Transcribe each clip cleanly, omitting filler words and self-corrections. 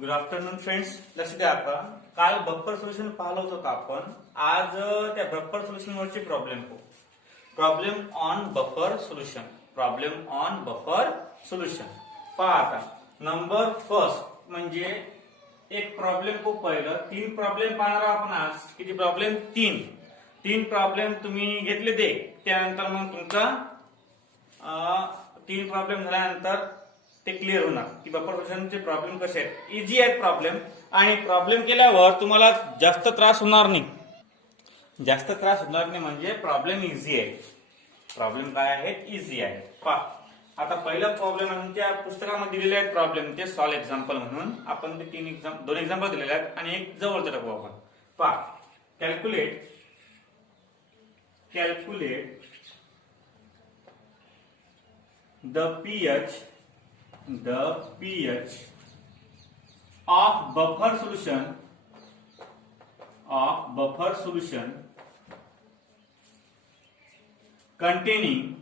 Good afternoon friends. लक्ष द्या. आता काल बफर सोल्युशन पाहिलं होतं का आपण. आज त्या बफर सोल्युशन वरची प्रॉब्लेम पाहू. Problem on buffer solution. Problem on buffer solution. पहा आता नंबर फर्स्ट म्हणजे एक प्रॉब्लेम को पहिलं. तीन प्रॉब्लेम पाहणार आपण आज. किती प्रॉब्लेम? तीन प्रॉब्लेम तुम्ही घेतले ते. त्यानंतर मग तुमचा तीन प्रॉब्लेम झाल्यानंतर ते क्लिअर होणार की बफर सोल्युशनचे प्रॉब्लेम कसे आहेत. इझी आहेत प्रॉब्लेम आणि प्रॉब्लेम केल्यावर तुम्हाला जास्त त्रास होणार नाही. जास्त त्रास होणार नाही म्हणजे प्रॉब्लेम इझी आहे. प्रॉब्लेम काय आहेत? इझी आहे. पहा आता पहिला प्रॉब्लेम तुमच्या पुस्तकामध्ये दिलेले आहेत प्रॉब्लेम. ते सॉल्व एक्झाम्पल म्हणून आपण ते दोन एक्झाम्पल दिलेले आहेत आणि एक जवळचं टाकू आपण. पहा calculate the pH of buffer solution containing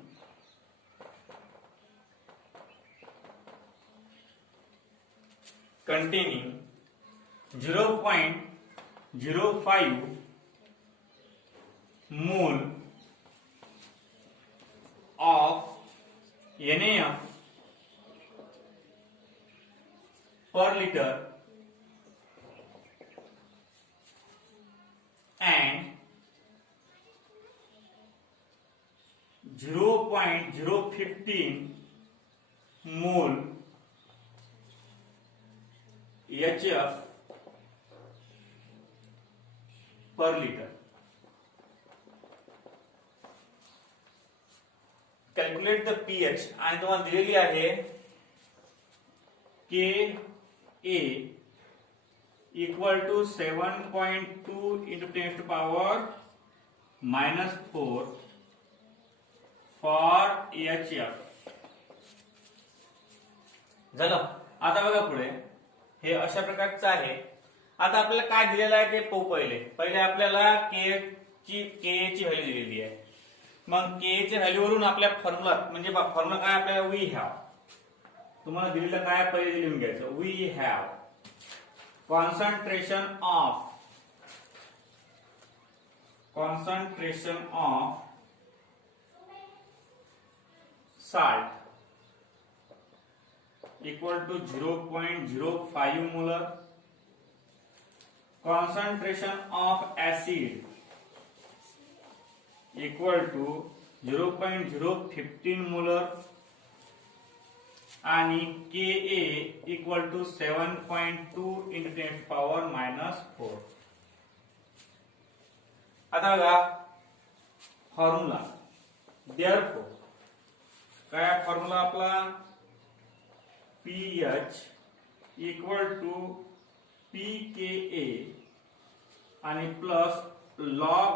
0.05 mole of NaF per liter and 0.015 mole HF per liter. Calculate the pH आणि तुम्हाला दिलेली आहे K a equal to 7.2 into 10 to power -4 for HF. झालं. आता बघा पुढे हे अशा प्रकारचं आहे. आता आपल्याला काय दिलेलं आहे ते पाहू. पहिले आपल्याला के ची व्हॅल्यू दिलेली आहे. मग के च्या व्हॅल्यू वरून आपल्या फॉर्म्युला म्हणजे फॉर्म्युला काय आपल्याला वी हॅव. तुम्हाला दिलेलं काय पहिले लिहून घ्यायचं. We have concentration of salt equal to 0.05 molar. Concentration of acid equal to 0.015 molar आणि Ka equal to 7.2 into 10 to power -4. आता बघा फॉर्म्युला. therefore काय फॉर्म्युला आपला pH equal to pKa आणि plus log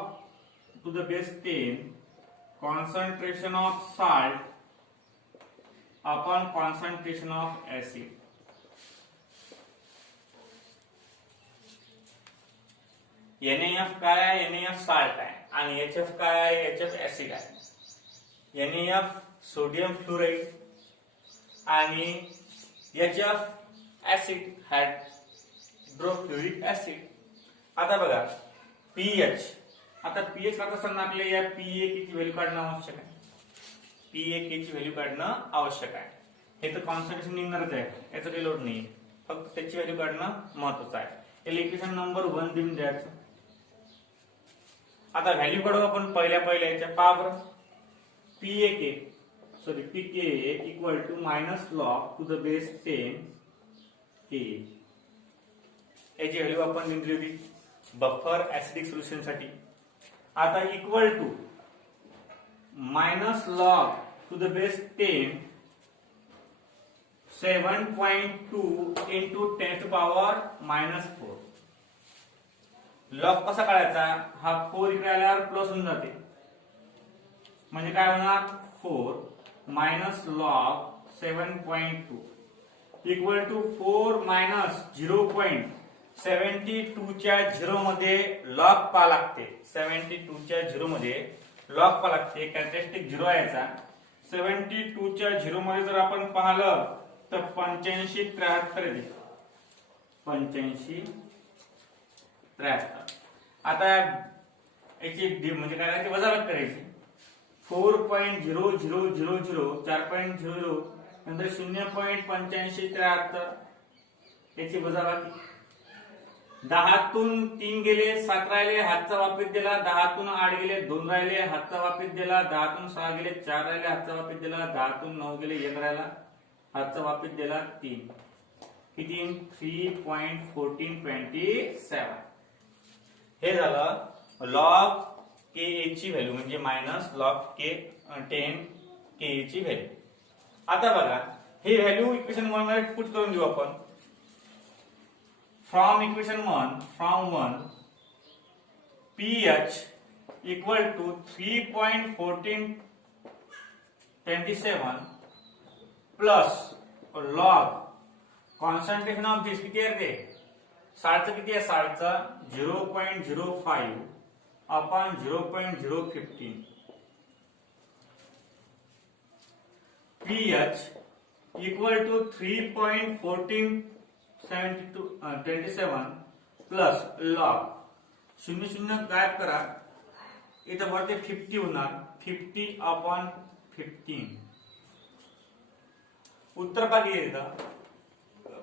to the base 10 concentration of salt upon concentration of acid. NaF काय आहे? NaF salt आहे आणि HF काय आहे? HF ऍसिड आहे. NaF सोडियम फ्लोराइड आणि HF ऍसिड हायड्रोफ्लोरिक ऍसिड. आता बघा pH. आता pH काढत असताना आपल्याला या PaK ची व्हॅल्यू काढणं आवश्यक आहे. PaK ची व्हॅल्यू काढणं आवश्यक आहे. हे तर कॉन्सन्ट्रेशन निघणारच आहे. याचं काही लोड नाही. फक्त त्याची व्हॅल्यू काढणं महत्वाचं आहे. याला इक्वेशन नंबर 1 देऊन द्यायचं. आता व्हॅल्यू काढू आपण पहिल्या याच्या. पहा बरं pKa equal to -log to the base 10 Ka. याची व्हॅल्यू आपण दिली होती बफर ऍसिडिक सोल्युशन साठी. आता equal to -log to the base 10 7.2 into 10 to power -4. Log कसा काढायचा? हा 4 इकडे आल्यावर प्लस होऊन जाते म्हणजे काय होणार? 4 -log 7.2 इक्वल टू 4 0.72 च्या 0 मध्ये लॉग पा लागते. 72 च्या 0 मध्ये लॉग पा लागते. कॅरेक्टरिस्टिक 0 आहे याचा. 72 च्या 0 मध्ये जर आपण पाहिलं तर 85 73 येते. 85 आता याची म्हणजे काय करायची, वजाबाकी करायची. 4.0000 4.00 नंतर 0.8573 याची वजाबाकी. 10तून 3 गेले 7 राहिले हातचा वापित दिला. 10तून 8 गेले 2 राहिले हातचा वापित दिला. 10तून 6 गेले 4 राहिले हातचा वापित दिला. 10तून 9 गेले 1 राहिला हातचा वापित दिला 3. किती? 3.1427. हे झालं लॉग के ची व्हॅल्यू म्हणजे मायनस लॉग के 10 के ची व्हॅल्यू. आता बघा हे व्हॅल्यू इक्वेशन 1 मध्ये पुट करून घेऊ आपण. From equation 1 pH equal to 3.1427 plus log concentration of this किती आहे ते साल्टचं किती आहे, साल्टचं 0.05 upon 0.015. pH equal to 3.1427 plus log 0 गायब करा. इथं वरती 50 होणार 50 अपॉन 15. उत्तर पाहिजे इथं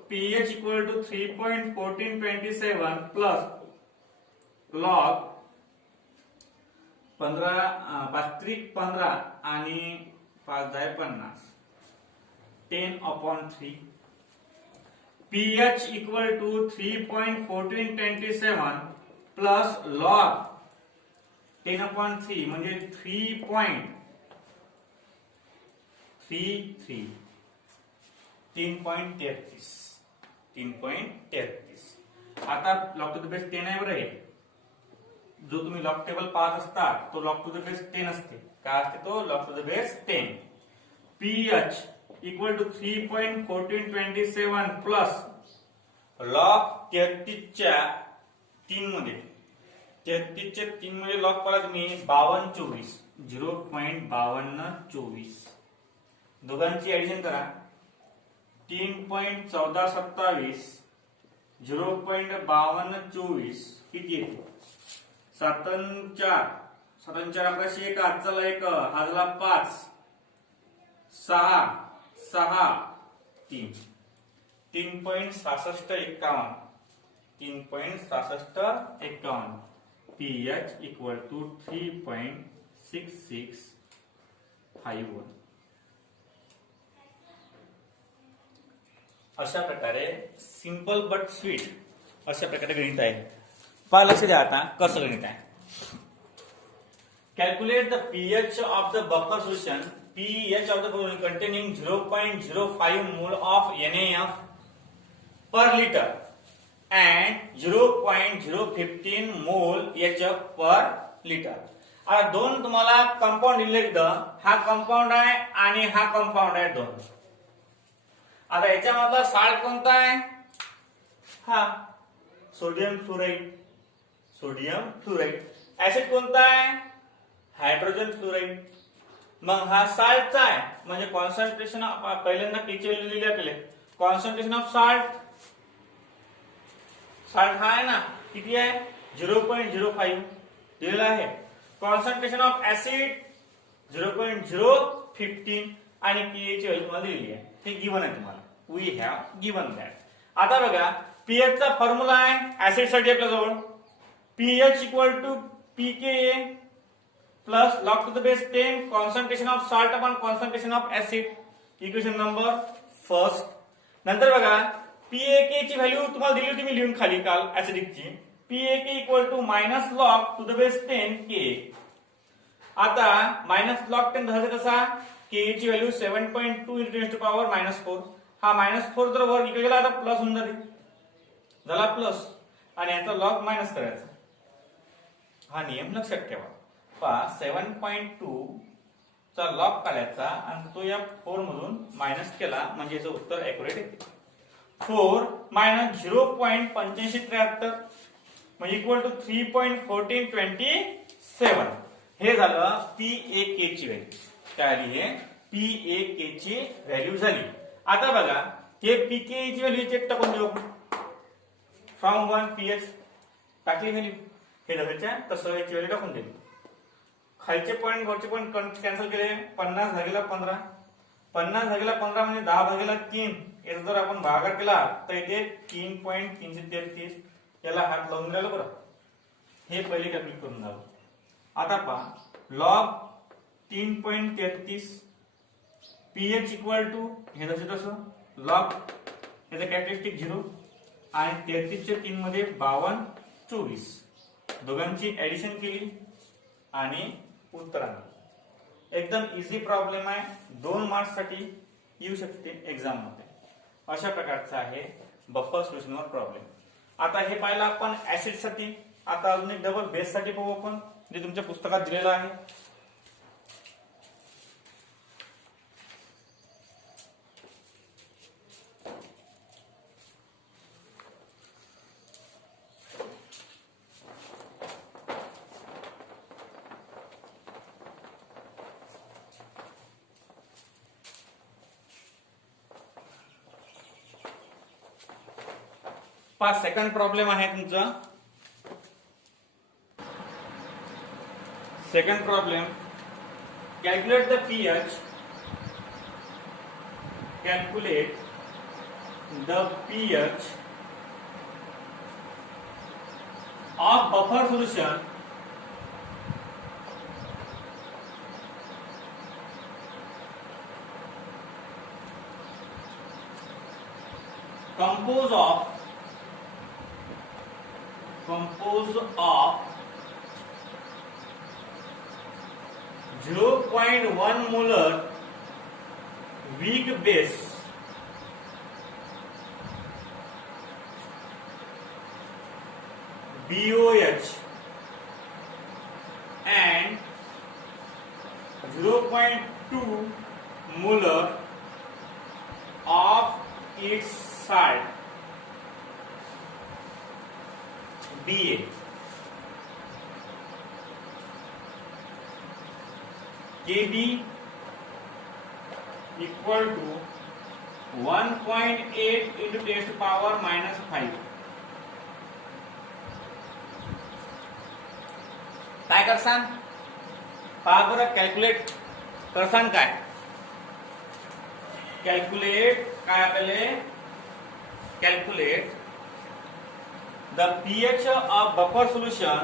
pH equal to 3.1427 plus log 15 आणि 5×10 10 upon 3. pH equal to 3.1427 plus log 10 upon 3 म्हणजे 3.33 3.33. आता लॉग टू द बेस 10 आहे बरं. हे जो तुम्ही लॉग टेबल पाहत असता तो लॉग टू द बेस 10 असते. काय असते तो? Log to the base 10. pH equal to 3.1427 plus log 33च्या 3 मध्ये 33च्या 3 मध्ये लॉग पाहिला तुम्ही 5224 0.5224. दोघांची ऍडिशन करा 3.1427 0.5224 किती येते? 7×4 11 चला 1 हा झाला 5 6 6 3 3.6651 3.6651. pH equal to 3.6651. अशा प्रकारे सिंपल बट स्वीट अशा प्रकारे गणित आहे. पहा लक्ष द्या आता कसं गणित आहे. Calculate the pH of the buffer solution. pH of the buffer containing 0.05 mole of NaF per liter and 0.015 mole HF per liter. आता दोन तुम्हाला कंपाऊंड दिले इथं. हा कंपाऊंड आहे आणि हा कंपाऊंड आहे दोन. आता याच्यामधला साल्ट कोणता आहे? हा सोडियम फ्लोराईड. ऍसिड कोणता आहे? Hydrogen fluoride. मग हा साल्टचा आहे म्हणजे कॉन्सन्ट्रेशन पहिल्यांदा पीचे व्हॅल्यू दिली आपल्याला. कॉन्सन्ट्रेशन ऑफ साल्ट हा आहे ना किती आहे? 0.05 दिलेला आहे. कॉन्सन्ट्रेशन ऑफ ऍसिड 0.015 आणि pH ची व्हॅल्यू तुम्हाला दिलेली आहे. हे गिवन आहे तुम्हाला. We have given that. आता बघा pH चा फॉर्म्युला आहे ऍसिड साठी आपल्या जवळ pH equal to pKa plus log to the base 10 concentration of salt upon concentration of acid. Equation number first. नंतर बघा pAk ची व्हॅल्यू तुम्हाला दिली होती मी लिहून खाली काल ऍसिडिक ची. pAk equal to minus log to the base 10 K. आता मायनस लॉग 10 धरायचा कसा? K ची व्हॅल्यू 7.2 × 10⁻⁴. हा -4 जर वर इकडे गेला आता प्लस होऊन जाते. झाला प्लस आणि याचा लॉग मायनस करायचा. हा नियम लक्षात ठेवा. पहा 7.2 चा लॉग काढायचा आणि तो या 4 मधून मायनस केला म्हणजे याचं उत्तर ऍक्युरेट येते. 4 - 0.8573 म्हणजे इक्वल टू 3.1427. हे झालं pAk ची व्हॅल्यू. काय आली? हे pAk ची व्हॅल्यू झाली. आता बघा हे pKa ची व्हॅल्यू चेक टाकून देऊ. फ्रॉम 1 pH टाकली व्हॅल्यू, हे जसंच्या तसं याची व्हॅल्यू टाकून दिली. खालचे पॉईंट वरचे पॉईंट कॅन्सल केले. 50/15 50/15 म्हणजे 10/3. याचा जर आपण भागाकार केला तर इथे 3.333 याला हात लावून राहिलं बरं. हे पहिले कॅल्क्युलेट करून झालं. आता पहा लॉग 3.33 pH इक्वल टू हे जसं तसं लॉग याचा कॅरेक्टरिस्टिक 0 आणि 33/3 मध्ये 52 24 दोघांची ऍडिशन केली आणि उत्तर आणलं. एकदम इझी प्रॉब्लेम आहे, 2 मार्क्स साठी येऊ शकते एक्झाम मध्ये. अशा प्रकारचा आहे बफर सोल्युशनवर प्रॉब्लेम. आता हे पाहिलं आपण ऍसिड साठी. आता अजून एक डबल बेस साठी पाहू आपण, जे तुमच्या पुस्तकात दिलेलं आहे. सेकंड प्रॉब्लेम आहे तुमचा. Second problem, calculate the pH. Calculate the pH of buffer solution composed of 0.1 molar weak base BOH and 0.2 molar of its salt BA. KB equal to 1.8 into 10 to power minus 5. काय करसान? पहा बरं, calculate करसान काय? Calculate काय आपल्याला? Calculate the pH of buffer solution.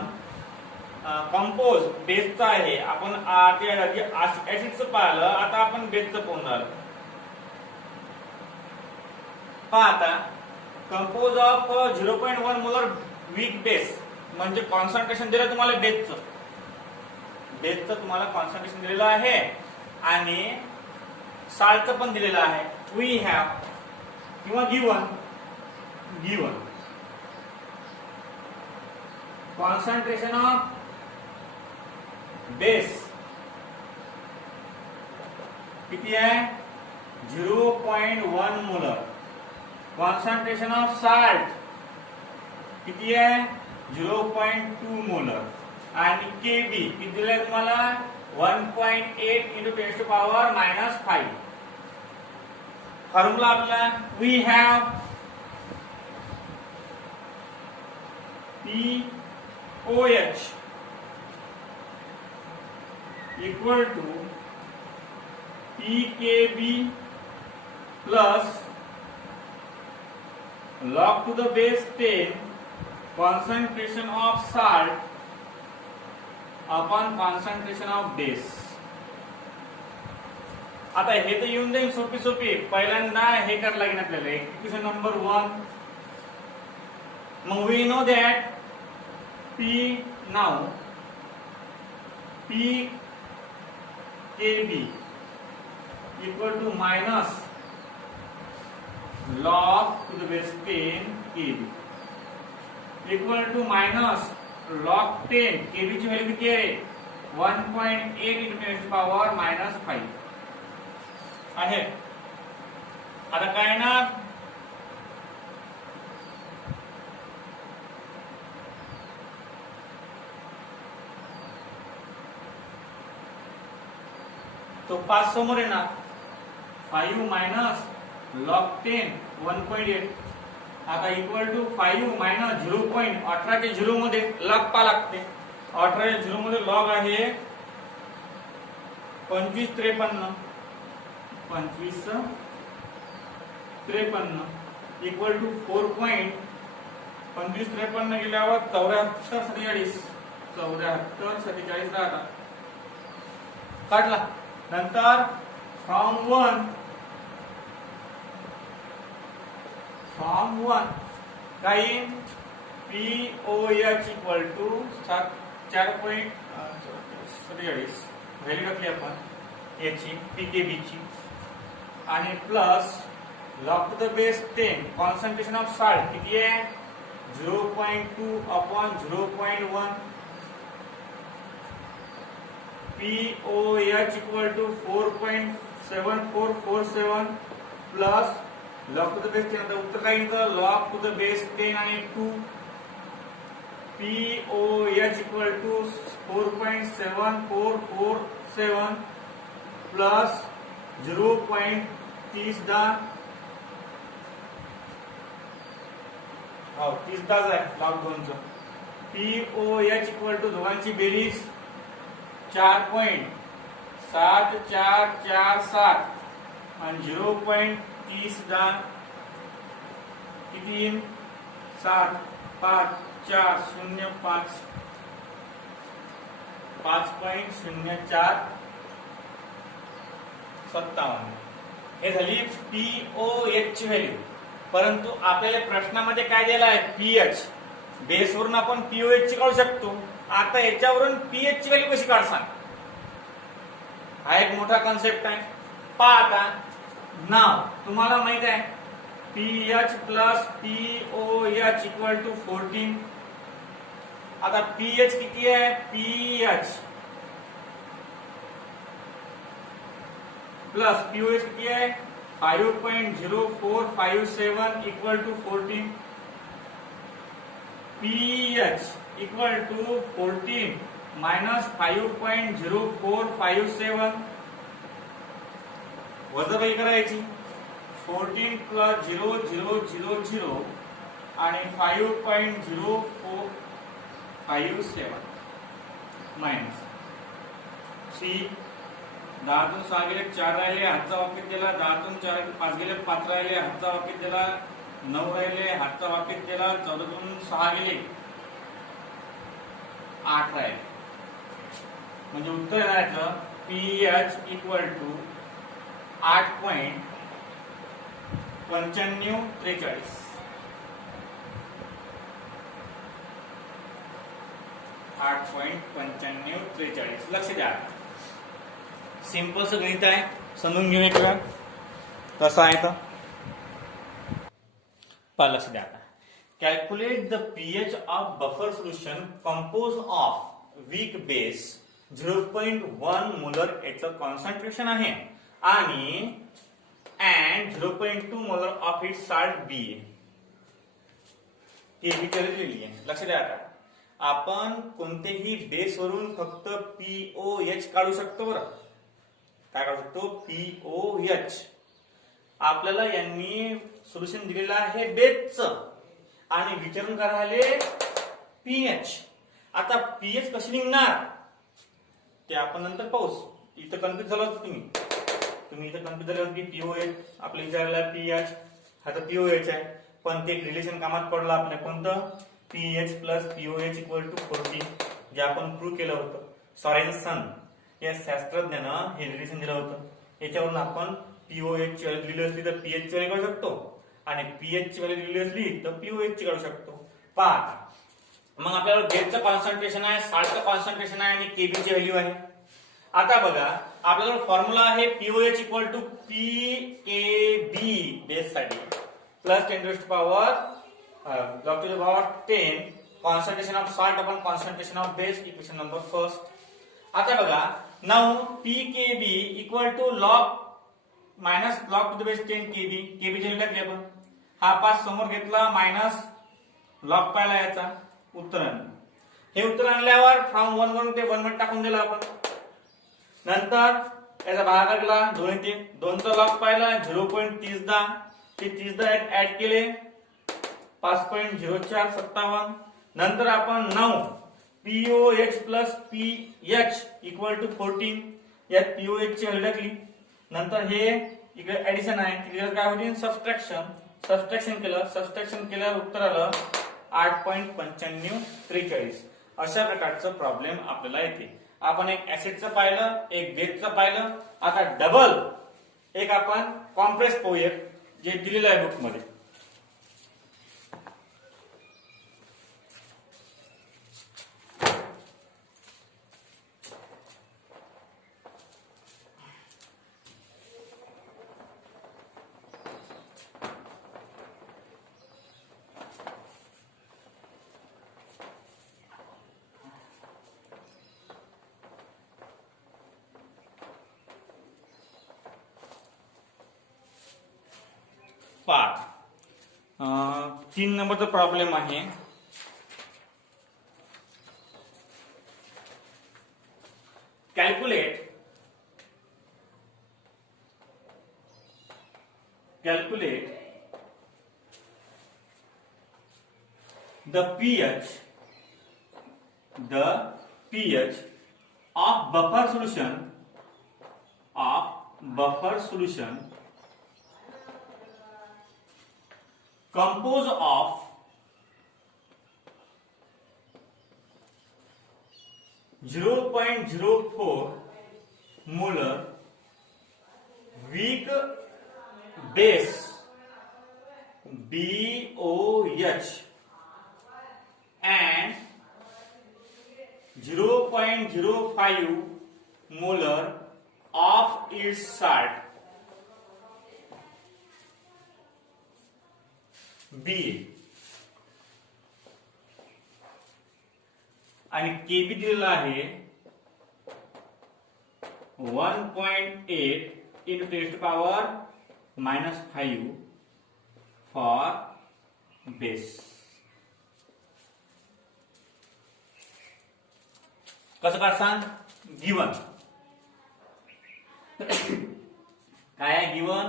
Compose बेसचा आहे. आपण ऍसिडचं पाहिलं, आता आपण बेसचं पाहणार. पहा आता compose of 0.1 molar weak base म्हणजे कॉन्सन्ट्रेशन दिलं तुम्हाला बेसचं. बेसचं तुम्हाला कॉन्सन्ट्रेशन दिलेलं आहे आणि साल्टचं पण दिलेलं आहे. वी हॅव किंवा गिवन concentration of base किती आहे? 0.1 मोलर. concentration of salt किती आहे? 0.2 मोलर. आणि Kb किती दिले तुम्हाला? 1.8 into 10 to power minus 5. Formula आपला we have POH equal to PKB plus log to the base 10 concentration of salt upon concentration of base. आता हे तर येऊन जाईल सोपी सोपी. पहिल्यांदा हे करायला लागेल आपल्याला इक्वेशन नंबर 1. मग we know that P now PKB equal to minus log to the base 10 KB equal to minus log 10 KB ची व्हॅल्यू किती आहे? 1.8 into 10 to power minus 5 आहे. आता काय ना तो 5 समोर येणार. 5 मायनस लॉग 10 1.8 आता इक्वल टू 5 मायनस 0.18 च्या 0 मध्ये लॉग पा लागते. 18 च्या 0 मध्ये लॉग आहे 2553 इक्वल टू 4.2553 गेल्यावर 7447 राहतात. काढला. नंतर फॉर्म 1 काय POH इक्वल टू 4.47 व्हॅल्यू टाकली आपण याची PKB ची आणि plus log to the base 10 concentration of salt किती आहे 0.2 upon 0.1 POH equal to 4.7447 plus log to the base 10 आता उत्तर काय येतं लॉग टू द बेस 10 आणि 2 POH इक्वल टू 4.7447 प्लस 0.30 30 आहे लॉग 2 चं POH इक्वल टू दोघांची बेरीज 4.7447 आणि 0.30 किती 75405 5.0457 हे झाली POH ची व्हॅल्यू. परंतु आपल्याला प्रश्नामध्ये काय दिलं आहे पीएच बेसवरून आपण POH ची काढू शकतो. आता याच्यावरून पीएच ची व्हॅल्यू कशी काढसान हा एक मोठा कन्सेप्ट आहे. पहा आता नाव तुम्हाला माहित आहे pH plus POH equal to 14. आता पीएच किती आहे पीएच प्लस POH किती आहे 5.0457 equal to 14. PH equal to 14 minus 5.0457 वजाबाकी करायची 14 प्लस 0000 आणि 5.0457 मायनस 3 10तून 6 गेले 4 राहिले हातचा वापित दिला 10तून 5 गेले 5 राहिले हातचा वापित दिला 9 राहिले हातचा वापित दिला 14तून 6 गेले 8 राहिले म्हणजे उत्तर येण्याचं PH इक्वल टू 8.9543 8.9543 लक्ष द्या. सिंपल स गणित आहे समजून घेऊ एक वेळा कसं आहे तर लक्ष द्या. Calculate the pH of buffer solution compose of weak base 0.1 molar याचं कॉन्सन्ट्रेशन आहे आणि 0.2 molar of it salt B लिहिली आहे. लक्ष द्या. आता आपण कोणतेही बेस वरून फक्त POH काढू शकतो. बरं काय काढू शकतो POH. आपल्याला यांनी सोल्युशन दिलेलं आहे बेसचं आणि विचारून करायले पीएच. आता पीएच कशी निघणार ते आपण नंतर पाहू. इथं कन्फ्युज झाला तुम्ही इथं कन्फ्युज झालं की POH आपल्या विचारला पीएच हा तर POH आहे पण ते एक रिलेशन कामात पडलं आपल्या कोणतं PH plus POH equal to 14 जे आपण प्रूव्ह केलं होतं. सॉरेन्सन या शास्त्रज्ञानं हे रिलेशन दिलं होतं. याच्यावरून आपण POH ची व्हॅल्यू लिहिली असली तर PH ची व्हॅल्यू काढू शकतो आणि PH ची व्हॅल्यू लिहिली असली तर POH ची काढू शकतो. पहा मग आपल्याला बेसचं कॉन्सन्ट्रेशन आहे साल्टचं कॉन्सन्ट्रेशन आहे आणि KB ची व्हॅल्यू आहे. आता बघा आपल्याला फॉर्म्युला आहे POH equal to PKB base साठी plus 10 to power log to the power 10 concentration of salt upon concentration of base equation number first. आता बघा now PKB equal to log minus log to the base 10 KB KB ची value टाकली आपण हा 5 समोर घेतला minus log पाहिला याचा उत्तर आणलं. हे उत्तर आणल्यावर फ्रॉम 1 वरून ते 1 मध्ये टाकून दिलं आपण. नंतर याचा भागाकार केला 2 चा लॉग पाहिला 0.30 ते 30 ऍड केले 5.0457. नंतर आपण 9 POH plus PH equal to 14, यात POH ची व्हॅल्यू टाकली. नंतर हे इकडे ऍडिशन आहे, तिकडे काय होईल सबट्रॅक्शन केल्यावर उत्तर आलं 8.9543. अशा प्रकारचं प्रॉब्लेम आपल्याला येते. आपण एक ऍसिडचं पाहिलं, एक बेसचं पाहिलं. आता डबल एक आपण कॉम्प्रेस पाहूया जे दिलेलं आहे बुक मध्ये. पाच 3 नंबरचा प्रॉब्लेम आहे. Calculate the pH of buffer solution composed of 0.04 molar weak base BOH and 0.05 molar of its salt B आणि केबी दिलेला आहे 1.8 into 10 to the power -5 for base. कसं काय सांग? गिवन काय आहे given?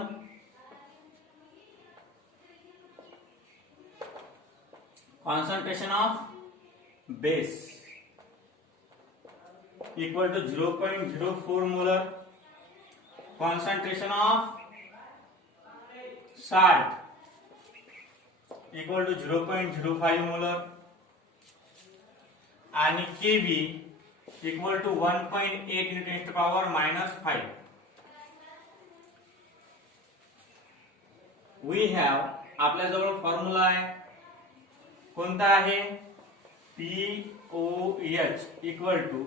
concentration of base equal to 0.04 molar, concentration of salt equal to 0.05 molar आणि Kb equal to 1.8 into 10 to the power -5. we have आपल्या जवळ फॉर्म्युला आहे, कोणता आहे? POH equal to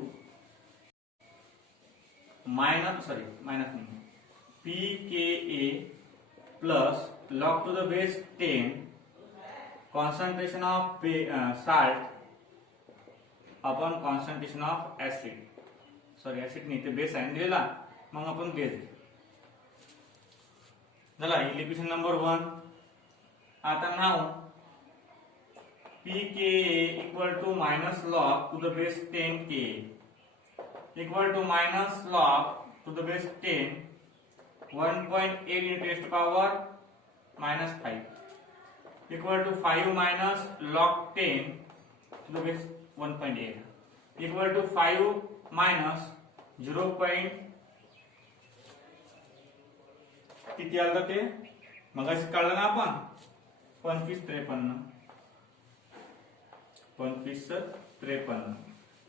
PKA plus log to the base 10 concentration of salt upon concentration of acid. Acid नाही ते base आहे दिलेला, मग आपण बेस झाला. Equation number 1. आता नाव PKA equal to minus log to the base 10K equal to minus log to the base 10 1.8 into 10 to the power -5 equal to 5 minus log 10 to the base 1.8 equal to 5 minus 0. किती आलं ते मगाशी काढलं ना आपण 2553.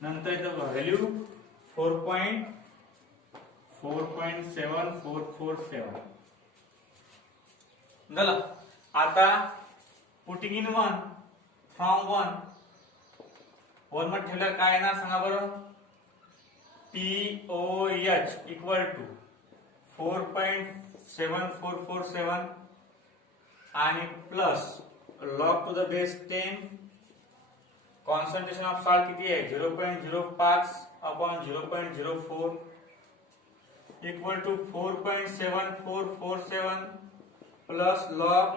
नंतर इथं व्हॅल्यू 4.7447 झालं. आता पुटिंग इन 1 फ्रॉम 1 मध्ये ठेवल्यावर काय येणार सांगा बरं? POH इक्वल टू 4.7447 आणि plus log to the base 10 concentration of salt किती आहे? 0.05 upon 0.04 equal to 4.7447 plus log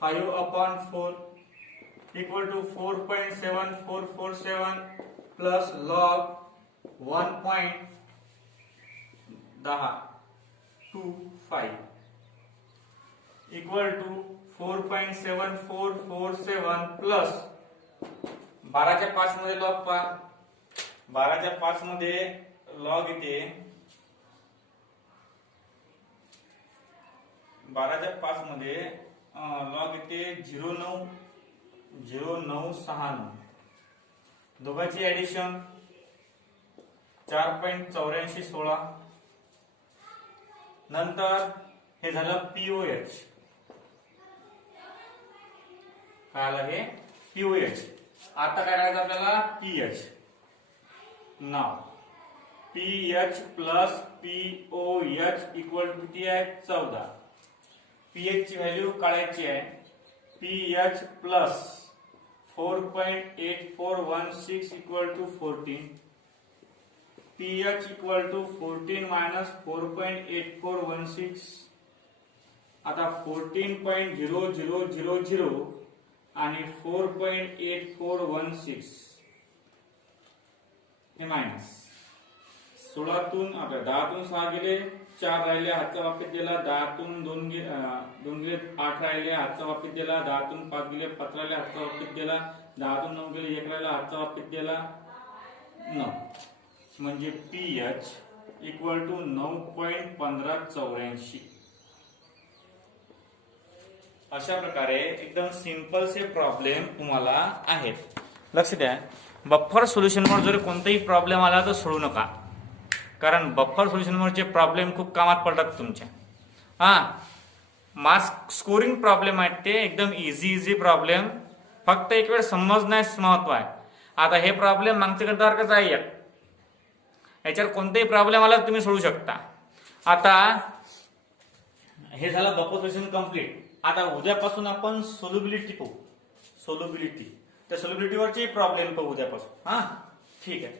5 upon 4 equal to 4.7447 plus log 1.25 equal to 4.7447 plus 12/5 मध्ये लॉग पहा, 12/5 मध्ये लॉग येते 12/5 मध्ये लॉग येते 0.0969. दोघांची ऍडिशन 4.8416. नंतर हे झालं पीओएच. काय आलं हे पीओएच. आता काय करायचं आपल्याला पीएच. नाव pH plus pOH equal to किती आहे 14. पीएच ची व्हॅल्यू काढायची आहे. PH plus 4.8416 equal to 14. pH equal to 14 minus 4.8416. आता 14.0000 आणि 4.8416 हे मायनस 16तून आपल्या 10तून 6 गेले, 4 राहिले हातच्या बाबतीत दिला, 10तून 2 गेले 8 राहिले हातच्या बाबतीत दिला, 10तून 5 गेले 5 राहिले हातच्या बाबतीत दिला, 10तून 9 गेले 1 राहिला हातच्या बाबतीत दिला 9. म्हणजे पीएच इक्वल टू 9.1584. अशा प्रकारे एकदम सिंपल से प्रॉब्लेम तुम्हाला आहेत. लक्ष द्या, बफर सोल्युशनवर जर कोणताही प्रॉब्लेम आला तर सोडू नका, कारण बफर सोल्युशनवरचे प्रॉब्लेम खूप कामात पडतात तुमच्या. मार्क्स स्कोरिंग प्रॉब्लेम आहेत ते एकदम इझी प्रॉब्लेम, फक्त एक वेळ समजण्यास महत्व आहे. आता हे प्रॉब्लेम मागच्या सारखंच आहे, याच्यावर कोणताही प्रॉब्लेम आला तुम्ही सोडू शकता. आता हे झालं बफर सोल्युशन कंप्लीट. आता उद्यापासून आपण सोल्युबिलिटी पाहू. सोल्युबिलिटी, त्या सोल्युबिलिटीवरचे प्रॉब्लेम पाहू उद्यापासून. ठीक आहे.